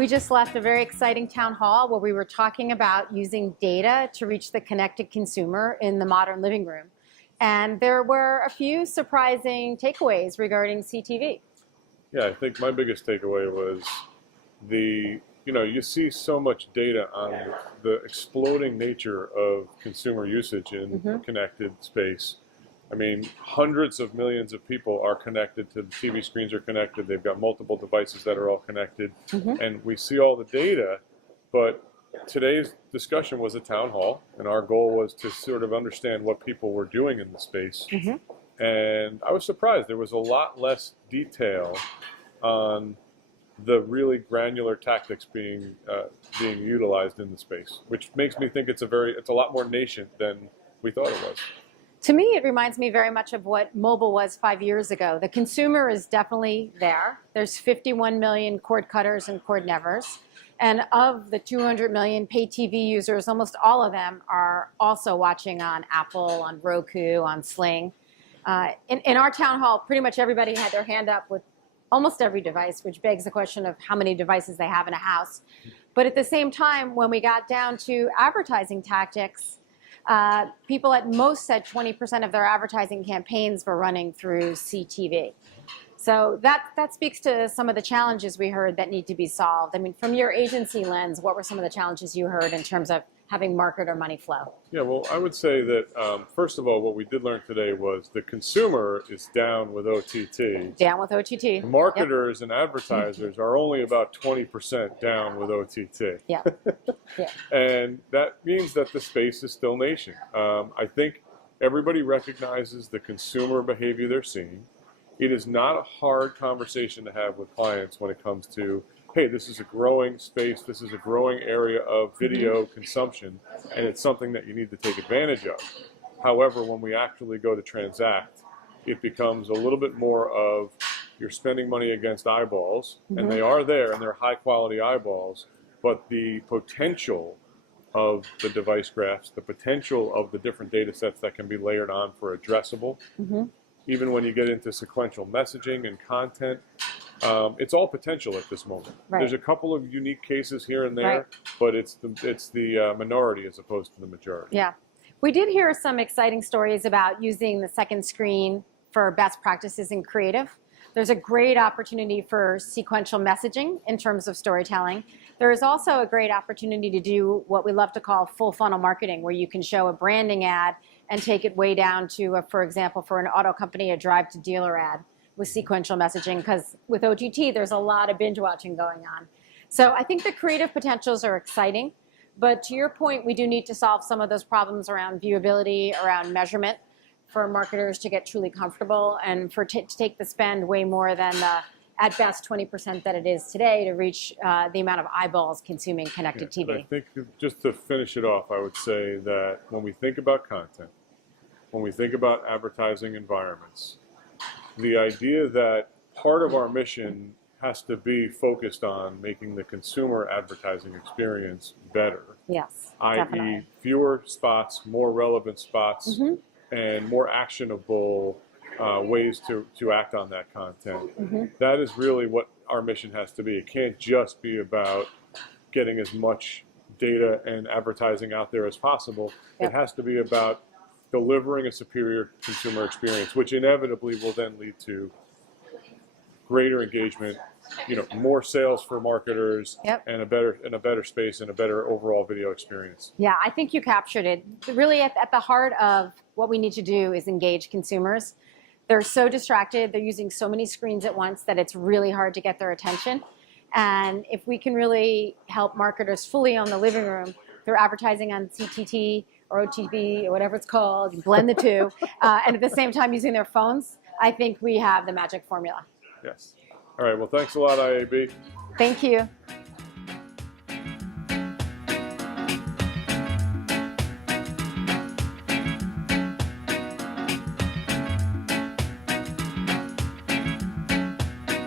We just left a very exciting town hall where we were talking about using data to reach the connected consumer in the modern living room. And there were a few surprising takeaways regarding CTV. Yeah, I think my biggest takeaway was you see so much data on the exploding nature of consumer usage in connected space. I mean, hundreds of millions of people are connected to the TV screens are connected. They've got multiple devices that are all connected. And we see all the data, but today's discussion was a town hall, and our goal was to sort of understand what people were doing in the space. And I was surprised. There was a lot less detail on the really granular tactics being utilized in the space, which makes me think it's a lot more nascent than we thought it was. To me, it reminds me very much of what mobile was 5 years ago. The consumer is definitely there. There's 51 million cord cutters and cord nevers. And of the 200 million pay TV users, almost all of them are also watching on Apple, on Roku, on Sling. In our town hall, pretty much everybody had their hand up with almost every device, which begs the question of how many devices they have in a house. But at the same time, when we got down to advertising tactics, people at most said 20% of their advertising campaigns were running through CTV. So that speaks to some of the challenges we heard that need to be solved. I mean, from your agency lens, what were some of the challenges you heard in terms of having marketer money flow? Yeah, well, I would say that, first of all, what we did learn today was the consumer is down with OTT. Down with OTT. Marketers and advertisers are only about 20% down with OTT. Yeah. And that means that the space is still nascent. I think everybody recognizes the consumer behavior they're seeing. It is not a hard conversation to have with clients when it comes to, hey, this is a growing space, this is a growing area of video consumption, and it's something that you need to take advantage of. However, when we actually go to transact, it becomes a little bit more of you're spending money against eyeballs, and they are there, and they're high-quality eyeballs, but the potential of the device graphs, the potential of the different data sets that can be layered on for addressable, even when you get into sequential messaging and content, it's all potential at this moment. There's a couple of unique cases here and there, but it's the minority as opposed to the majority. Yeah. We did hear some exciting stories about using the second screen for best practices in creative. There's a great opportunity for sequential messaging in terms of storytelling. There is also a great opportunity to do what we love to call full funnel marketing, where you can show a branding ad and take it way down to, for example, for an auto company, a drive to dealer ad with sequential messaging, because with OTT, there's a lot of binge watching going on. So I think the creative potentials are exciting, but to your point, we do need to solve some of those problems around viewability, around measurement, for marketers to get truly comfortable and to take the spend way more than the, at best, 20% that it is today to reach the amount of eyeballs consuming connected TV. I think just to finish it off, I would say that when we think about content, when we think about advertising environments, the idea that part of our mission has to be focused on making the consumer advertising experience better. Yes, i.e. fewer spots, more relevant spots, and more actionable ways to act on that content. That is really what our mission has to be. It can't just be about getting as much data and advertising out there as possible. It has to be about delivering a superior consumer experience, which inevitably will then lead to greater engagement, more sales for marketers, and a better space and a better overall video experience. Yeah, I think you captured it. Really, at the heart of what we need to do is engage consumers. They're so distracted, they're using so many screens at once that it's really hard to get their attention. And if we can really help marketers fully own the living room through advertising on CTT or OTB or whatever it's called, blend the two, and at the same time using their phones, I think we have the magic formula. Yes. All right, well, thanks a lot, IAB. Thank you.